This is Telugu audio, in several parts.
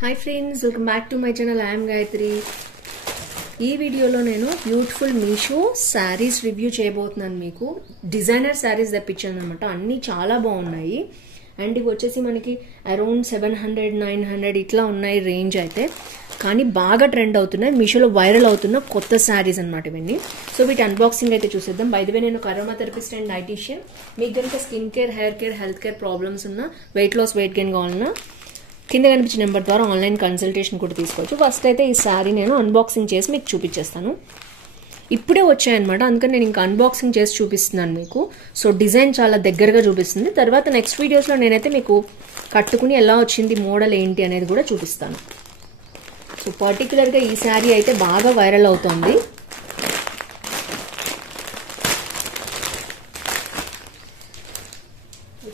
Hi friends, welcome back to my channel. I am Gayatri. ఈ వీడియోలో నేను బ్యూటిఫుల్ మీషో సారీస్ రివ్యూ చేయబోతున్నాను. మీకు డిజైనర్ సారీస్ తెప్పించాను అనమాట. అన్ని చాలా బాగున్నాయి. అండ్ ఇవి వచ్చేసి మనకి అరౌండ్ 700-900 ఇట్లా ఉన్నాయి రేంజ్ అయితే. కానీ బాగా ట్రెండ్ అవుతున్నాయి, మీషోలో వైరల్ అవుతున్న కొత్త సారీస్ అనమాట ఇవన్నీ. సో వీటి అన్బాక్సింగ్ అయితే చూసేద్దాం. బై ది వే నేను అరోమా థెరపిస్ట్ అండ్ డైటీషియన్. మీకు కనుక skin care, hair care, health care problems ఉన్నా, వెయిట్ లాస్, వెయిట్ గెయిన్ కావాలన్నా కింద కనిపించిన నెంబర్ ద్వారా ఆన్లైన్ కన్సల్టేషన్ కూడా తీసుకోవచ్చు. ఫస్ట్ అయితే ఈ సారీ నేను అన్బాక్సింగ్ చేసి మీకు చూపించేస్తాను. ఇప్పుడే వచ్చాయన్నమాట, అందుకని నేను ఇంకా అన్బాక్సింగ్ చేసి చూపిస్తున్నాను మీకు. సో డిజైన్ చాలా దగ్గరగా చూపిస్తుంది. తర్వాత నెక్స్ట్ వీడియోస్లో నేనైతే మీకు కట్టుకుని ఎలా వచ్చింది, మోడల్ ఏంటి అనేది కూడా చూపిస్తాను. సో పర్టికులర్గా ఈ సారీ అయితే బాగా వైరల్ అవుతోంది.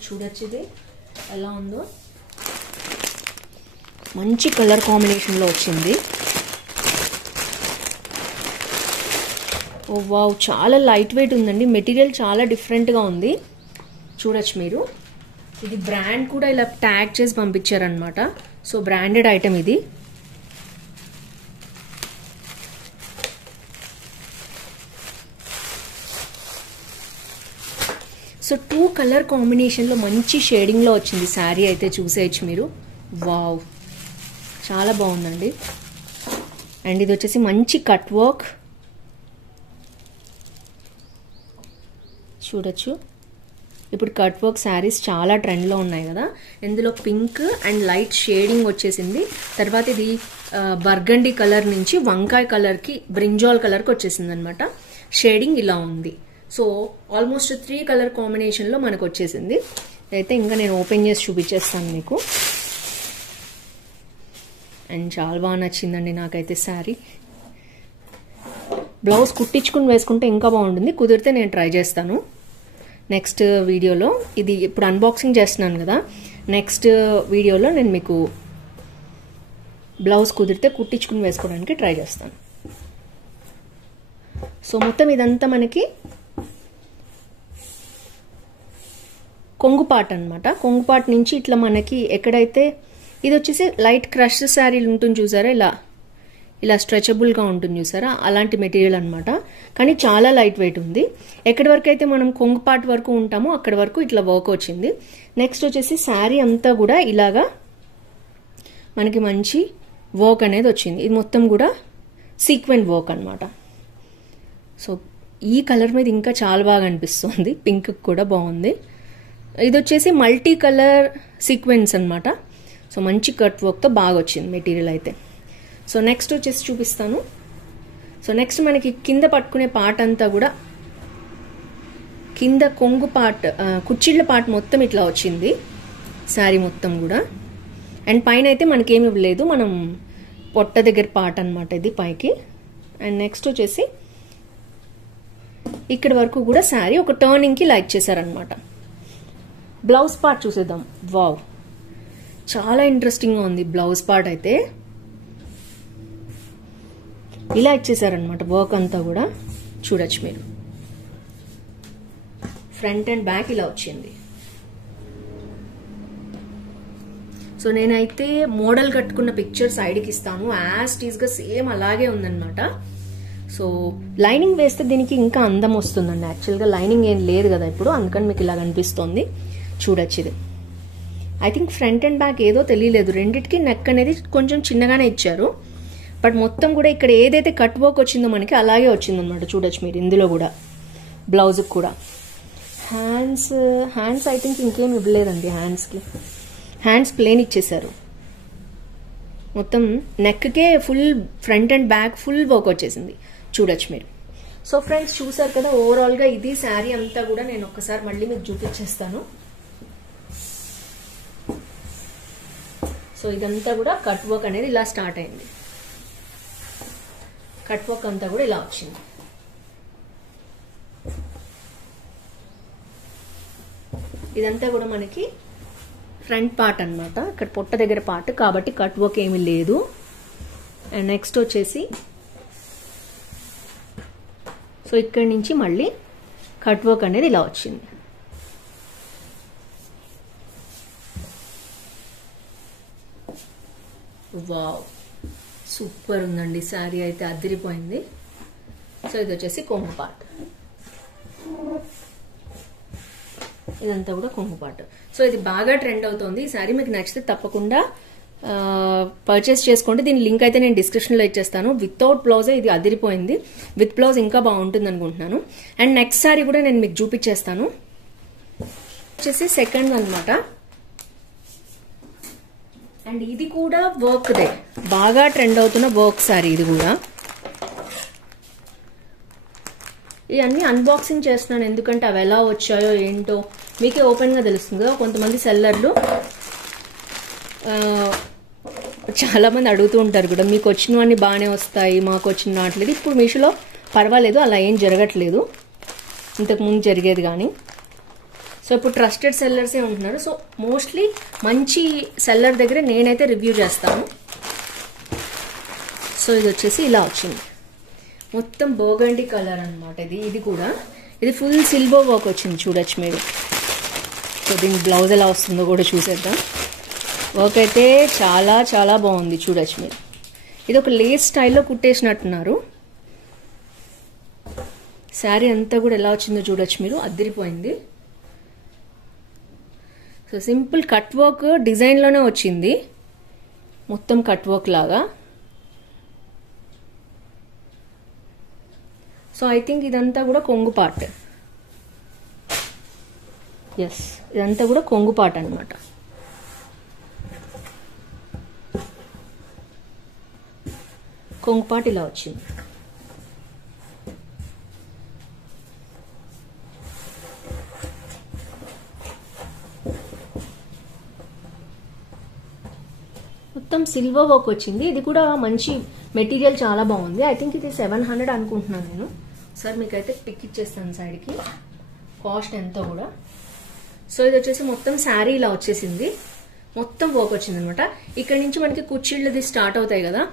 చూడొచ్చు ఇది ఎలా ఉందో. మంచి కలర్ కాంబినేషన్లో వచ్చింది. ఓ వావ్, చాలా లైట్ వెయిట్ ఉందండి. మెటీరియల్ చాలా డిఫరెంట్గా ఉంది, చూడొచ్చు మీరు. ఇది బ్రాండ్ కూడా ఇలా ట్యాగ్ చేసి పంపించారనమాట. సో బ్రాండెడ్ ఐటమ్ ఇది. సో 2 కలర్ కాంబినేషన్లో మంచి షేడింగ్లో వచ్చింది శారీ అయితే, చూసేయచ్చు మీరు. వావ్, చాలా బాగుందండి. అండ్ ఇది వచ్చేసి మంచి కట్ వర్క్, చూడొచ్చు. ఇప్పుడు కట్ వర్క్ శారీస్ చాలా ట్రెండ్లో ఉన్నాయి కదా. ఇందులో పింక్ అండ్ లైట్ షేడింగ్ వచ్చేసింది. తర్వాత ఇది బర్గండీ కలర్ నుంచి వంకాయ కలర్కి, బ్రింజాల్ కలర్కి వచ్చేసింది అనమాట. షేడింగ్ ఇలా ఉంది. సో ఆల్మోస్ట్ 3 కలర్ కాంబినేషన్లో మనకు వచ్చేసింది. అయితే ఇంకా నేను ఓపెన్ చేసి చూపించేస్తాను మీకు. అండ్ చాలా బాగా నచ్చిందండి నాకైతే శారీ. బ్లౌజ్ కుట్టించుకుని వేసుకుంటే ఇంకా బాగుంటుంది. కుదిరితే నేను ట్రై చేస్తాను నెక్స్ట్ వీడియోలో. ఇది ఇప్పుడు అన్బాక్సింగ్ చేస్తున్నాను కదా, నెక్స్ట్ వీడియోలో నేను మీకు బ్లౌజ్ కుదిరితే కుట్టించుకుని వేసుకోవడానికి ట్రై చేస్తాను. సో మొత్తం ఇదంతా మనకి కొంగుపాట్ అనమాట. కొంగుపాట్ నుంచి ఇట్లా మనకి ఎక్కడైతే ఇది వచ్చేసి లైట్ క్రష్ శారీలు ఉంటుంది చూసారా, ఇలా స్ట్రెచబుల్గా ఉంటుంది చూసారా, అలాంటి మెటీరియల్ అనమాట. కానీ చాలా లైట్ వెయిట్ ఉంది. ఎక్కడి వరకు అయితే మనం కొంగు పార్ట్ వరకు ఉంటామో అక్కడి వరకు ఇట్లా వర్క్ వచ్చింది. నెక్స్ట్ వచ్చేసి శారీ అంతా కూడా ఇలాగా మనకి మంచి వర్క్ అనేది వచ్చింది. ఇది మొత్తం కూడా సీక్వెంట్ వర్క్ అనమాట. సో ఈ కలర్ మీద ఇంకా చాలా బాగా అనిపిస్తుంది. పింక్ కూడా బాగుంది. ఇది వచ్చేసి మల్టీ కలర్ సీక్వెన్స్ అనమాట. సో మంచి కట్ వర్క్తో బాగా వచ్చింది మెటీరియల్ అయితే. సో నెక్స్ట్ వచ్చేసి చూపిస్తాను. సో నెక్స్ట్ మనకి కింద పట్టుకునే పార్ట్ అంతా కూడా, కింద కొంగు పార్ట్, కుచ్చిళ్ళ పార్ట్ మొత్తం ఇట్లా వచ్చింది శారీ మొత్తం కూడా. అండ్ పైన అయితే మనకేమి ఇవ్వలేదు, మనం పొట్ట దగ్గర పార్ట్ అనమాట ఇది పైకి. అండ్ నెక్స్ట్ వచ్చేసి ఇక్కడ వరకు కూడా శారీ ఒక టర్నింగ్కి లైక్ చేశారనమాట. బ్లౌజ్ పార్ట్ చూసేద్దాం. వావ్, చాలా ఇంట్రెస్టింగ్గా ఉంది బ్లౌజ్ పార్ట్ అయితే. ఇలా ఇచ్చేసారనమాట వర్క్ అంతా కూడా, చూడొచ్చు మీరు. ఫ్రంట్ అండ్ బ్యాక్ ఇలా వచ్చింది. సో నేనైతే మోడల్ కట్టుకున్న పిక్చర్ సైడ్కి ఇస్తాను. యాజ్ టీజ్గా సేమ్ అలాగే ఉందన్నమాట. సో లైనింగ్ వేస్తే దీనికి ఇంకా అందం వస్తుందండి. యాక్చువల్గా లైనింగ్ ఏం లేదు కదా ఇప్పుడు, అందుకని మీకు ఇలా కనిపిస్తుంది. చూడొచ్చు ఇది. I think front and back ఏదో తెలియలేదు, రెండిటికి నెక్ అనేది కొంచెం చిన్నగానే ఇచ్చారు. బట్ మొత్తం కూడా ఇక్కడ ఏదైతే కట్ వర్క్ వచ్చిందో మనకి అలాగే వచ్చిందనమాట. చూడొచ్చు మీరు ఇందులో కూడా, బ్లౌజ్కి కూడా. హ్యాండ్స్ ఐ థింక్ ఇంకేం ఇవ్వలేదండి. హ్యాండ్స్ ప్లేన్ ఇచ్చేసారు. మొత్తం నెక్కే full, front and back full work వచ్చేసింది. చూడొచ్చు మీరు. సో ఫ్రెండ్స్ చూసారు కదా, ఓవరాల్గా ఇది శారీ అంతా కూడా. నేను ఒక్కసారి మళ్ళీ మీకు చూపించేస్తాను. సో ఇదంతా కూడా కట్ వర్క్ అనేది ఇలా స్టార్ట్ అయింది. కట్ వర్క్ అంతా కూడా ఇలా వచ్చింది. ఇదంతా కూడా మనకి ఫ్రంట్ పార్ట్ అనమాట. ఇక్కడ పొట్ట దగ్గర పార్ట్ కాబట్టి కట్ వర్క్ ఏమీ లేదు. అండ్ నెక్స్ట్ వచ్చేసి సో ఇక్కడి నుంచి మళ్ళీ కట్ వర్క్ అనేది ఇలా వచ్చింది. వావ్, సూపర్ ఉందండి శారీ అయితే, అదిరిపోయింది. సో ఇది వచ్చేసి కొంగు పార్ట్, ఇదంతా కూడా కొంగు పార్ట్. సో ఇది బాగా ట్రెండ్ అవుతుంది. ఈ శారీ మీకు నచ్చితే తప్పకుండా పర్చేస్ చేసుకోండి. దీని లింక్ అయితే నేను డిస్క్రిప్షన్లో ఇచ్చేస్తాను. వితౌట్ బ్లౌజే ఇది అదిరిపోయింది, విత్ బ్లౌజ్ ఇంకా బాగుంటుంది అనుకుంటున్నాను. అండ్ నెక్స్ట్ శారీ కూడా నేను మీకు చూపించేస్తాను. వచ్చేసి సెకండ్ అనమాట. అండ్ ఇది కూడా వర్క్ దే, బాగా ట్రెండ్ అవుతున్న వర్క్ శారీ ఇది కూడా. ఇవన్నీ అన్బాక్సింగ్ చేస్తున్నాను ఎందుకంటే అవి ఎలా వచ్చాయో ఏంటో మీకే ఓపెన్గా తెలుస్తుంది కదా. కొంతమంది సెల్లర్లు చాలామంది అడుగుతూ ఉంటారు కూడా, మీకు వచ్చినవన్నీ బాగానే వస్తాయి, మాకు వచ్చిన రావట్లేదు. ఇప్పుడు మీషోలో పర్వాలేదు, అలా ఏం జరగట్లేదు, ఇంతకుముందు జరిగేది కానీ. సో ఇప్పుడు ట్రస్టెడ్ సెల్లర్సే ఉంటున్నారు. సో మోస్ట్లీ మంచి సెల్లర్ దగ్గర నేనైతే రివ్యూ చేస్తాను. సో ఇది వచ్చేసి ఇలా వచ్చింది, మొత్తం బర్గండీ కలర్ అనమాట. ఇది కూడా ఇది ఫుల్ సిల్వర్ వర్క్ వచ్చింది, చూడొచ్చు మీరు. సో దీని బ్లౌజ్ ఎలా వస్తుందో కూడా చూసేద్దాం. వర్క్ అయితే చాలా చాలా బాగుంది, చూడొచ్చు మీరు. ఇది ఒక లేస్ స్టైల్లో కుట్టేసినట్టున్నారు. శారీ అంతా కూడా ఎలా వచ్చిందో చూడొచ్చు మీరు, అదిరిపోయింది. సో సింపుల్ కట్ వర్క్ డిజైన్లోనే వచ్చింది, మొత్తం కట్ వర్క్ లాగా. సో ఐ థింక్ ఇదంతా కూడా కొంగు పార్ట్. ఎస్, ఇదంతా కూడా కొంగు పార్ట్ అనమాట. కొంగు పార్ట్ ఇలా వచ్చింది. మొత్తం సిల్వర్ వర్క్ వచ్చింది. ఇది కూడా మంచి మెటీరియల్, చాలా బాగుంది. ఐ థింక్ ఇది 700 అనుకుంటున్నాను నేను. సార్ మీకైతే పిక్ ఇచ్చేస్తాను సైడ్కి కాస్ట్ ఎంతో కూడా. సో ఇది వచ్చేసి మొత్తం శారీ ఇలా వచ్చేసింది, మొత్తం వర్క్ వచ్చింది అనమాట. ఇక్కడ నుంచి మనకి కుర్చీళ్ళది స్టార్ట్ అవుతాయి కదా,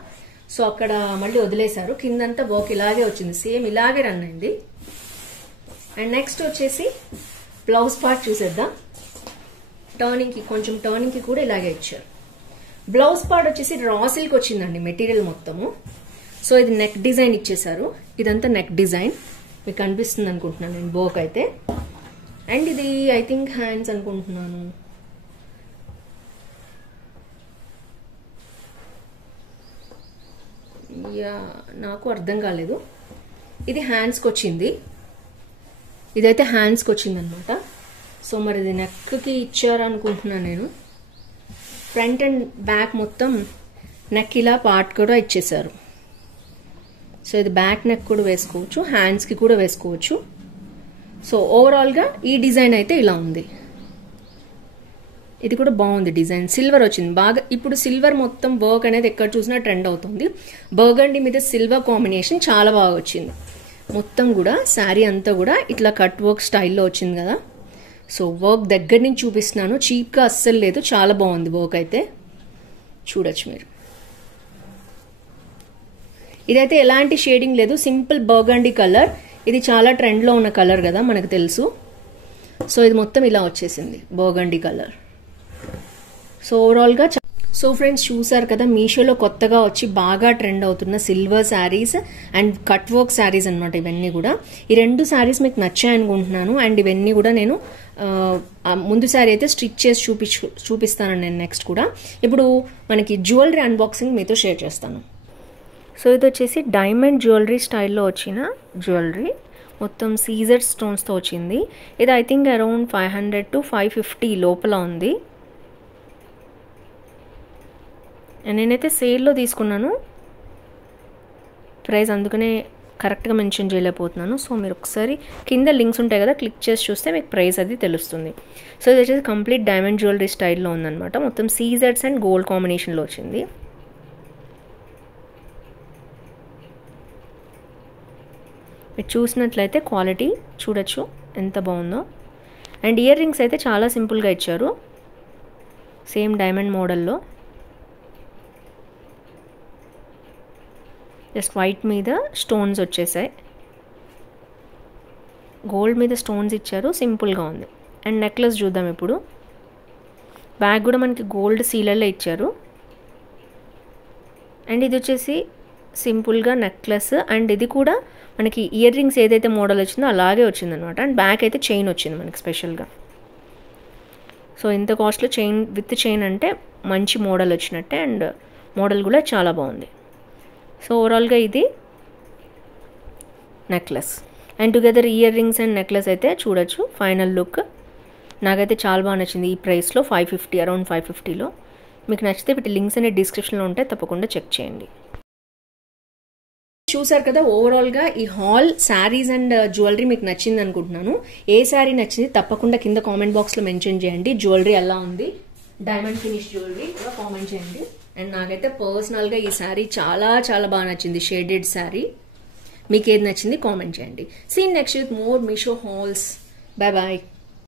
సో అక్కడ మళ్ళీ వదిలేశారు. కిందంతా వర్క్ ఇలాగే వచ్చింది, సేమ్ ఇలాగే రన్ అయింది. అండ్ నెక్స్ట్ వచ్చేసి బ్లౌజ్ పార్ట్ చూసేద్దాం. టర్నింగ్కి కొంచెం టర్నింగ్కి కూడా ఇలాగే ఇచ్చారు. బ్లౌజ్ పార్ట్ వచ్చేసి రా సిల్క్ వచ్చిందండి మెటీరియల్ మొత్తము. సో ఇది నెక్ డిజైన్ ఇచ్చేసారు, ఇదంతా నెక్ డిజైన్ మీకు కనిపిస్తుంది అనుకుంటున్నాను నేను బోక్ అయితే. అండ్ ఇది ఐ థింక్ హ్యాండ్స్ అనుకుంటున్నాను. యా, నాకు అర్థం కాలేదు. ఇది హ్యాండ్స్కి వచ్చింది, ఇదైతే హ్యాండ్స్కి వచ్చింది అనమాట. సో మరి ఇది నెక్కి ఇచ్చారనుకుంటున్నాను నేను. ఫ్రంట్ అండ్ బ్యాక్ మొత్తం నెక్ ఇలా పార్ట్ కూడా ఇచ్చేసారు. సో ఇది బ్యాక్ నెక్ కూడా వేసుకోవచ్చు, హ్యాండ్స్కి కూడా వేసుకోవచ్చు. సో ఓవరాల్గా ఈ డిజైన్ అయితే ఇలా ఉంది. ఇది కూడా బాగుంది డిజైన్, సిల్వర్ వచ్చింది బాగా. ఇప్పుడు సిల్వర్ మొత్తం వర్క్ అనేది ఎక్కడ చూసినా ట్రెండ్ అవుతుంది. బర్గండీ మీద సిల్వర్ కాంబినేషన్ చాలా బాగా వచ్చింది. మొత్తం కూడా శారీ అంతా కూడా ఇట్లా కట్ వర్క్ స్టైల్లో వచ్చింది కదా. సో వర్క్ దగ్గర నుంచి చూపిస్తున్నాను, చీప్గా అస్సలు లేదు, చాలా బాగుంది వర్క్ అయితే, చూడొచ్చు మీరు. ఇదైతే ఎలాంటి షేడింగ్ లేదు, సింపుల్ బర్గండీ కలర్. ఇది చాలా ట్రెండ్లో ఉన్న కలర్ కదా మనకు తెలుసు. సో ఇది మొత్తం ఇలా వచ్చేసింది బర్గండీ కలర్. సో ఓవరాల్గా సో ఫ్రెండ్స్ చూసారు కదా, మీషోలో కొత్తగా వచ్చి బాగా ట్రెండ్ అవుతున్న silver saris and cut work saris అనమాట ఇవన్నీ కూడా. ఈ రెండు శారీస్ మీకు నచ్చాయి అనుకుంటున్నాను. అండ్ ఇవన్నీ కూడా నేను ముందు శారీ అయితే స్టిచ్ చేసి చూపిస్తాను నేను నెక్స్ట్ కూడా. ఇప్పుడు మనకి జ్యువెలరీ అన్బాక్సింగ్ మీతో షేర్ చేస్తాను. సో ఇది వచ్చేసి డైమండ్ జ్యువెలరీ స్టైల్లో వచ్చిన జ్యువెలరీ, మొత్తం సీజర్ స్టోన్స్తో వచ్చింది. ఇది ఐ థింక్ అరౌండ్ 500 to 550 లోపల ఉంది. నేనైతే సేల్లో తీసుకున్నాను ప్రైస్, అందుకనే కరెక్ట్గా మెన్షన్ చేయలేకపోతున్నాను. సో మీరు ఒకసారి కింద లింక్స్ ఉంటాయి కదా, క్లిక్ చేసి చూస్తే మీకు ప్రైస్ అది తెలుస్తుంది. సో ఇది వచ్చేసి కంప్లీట్ డైమండ్ జ్యువెలరీ స్టైల్లో ఉందన్నమాట. మొత్తం సీజర్స్ అండ్ గోల్డ్ కాంబినేషన్లో వచ్చింది. మీరు చూసినట్లయితే క్వాలిటీ చూడొచ్చు ఎంత బాగుందో. అండ్ ఇయర్ రింగ్స్ అయితే చాలా సింపుల్గా ఇచ్చారు, సేమ్ డైమండ్ మోడల్లో. జస్ట్ వైట్ మీద స్టోన్స్ వచ్చేసాయి, గోల్డ్ మీద స్టోన్స్ ఇచ్చారు, సింపుల్గా ఉంది. అండ్ నెక్లెస్ చూద్దాం ఇప్పుడు. బ్యాగ్ కూడా మనకి గోల్డ్ సీలర్లో ఇచ్చారు. అండ్ ఇది వచ్చేసి సింపుల్గా నెక్లెస్, అండ్ ఇది కూడా మనకి ఇయర్ రింగ్స్ ఏదైతే మోడల్ వచ్చిందో అలాగే వచ్చిందనమాట. అండ్ బ్యాక్ అయితే చైన్ వచ్చింది మనకి స్పెషల్గా. సో ఇంత కాస్ట్లో చైన్ విత్ చైన్ అంటే మంచి మోడల్ వచ్చినట్టే, అండ్ మోడల్ కూడా చాలా బాగుంది. సో ఓవరాల్గా ఇది necklace and together ear rings and necklace అయితే చూడొచ్చు. ఫైనల్ లుక్ నాకైతే చాలా బాగా నచ్చింది. ఈ ప్రైస్లో 550, అరౌండ్ 550లో. మీకు నచ్చితే వీటి లింక్స్ అనే డిస్క్రిప్షన్లో ఉంటాయి, తప్పకుండా చెక్ చేయండి. చూసారు కదా, ఓవరాల్గా ఈ హాల్ శారీస్ అండ్ జ్యువెలరీ మీకు నచ్చింది అనుకుంటున్నాను. ఏ శారీ నచ్చింది తప్పకుండా కింద కామెంట్ బాక్స్లో మెన్షన్ చేయండి. జ్యువెలరీ ఎలా ఉంది, డైమండ్ ఫినిష్ జ్యువెలరీ కూడా కామెంట్ చేయండి. అండ్ నాకైతే పర్సనల్గా ఈ శారీ చాలా చాలా బాగా నచ్చింది, షేడెడ్ శారీ. మీకు ఏది నచ్చింది కామెంట్ చేయండి. See next with more Meesho hauls. Bye bye.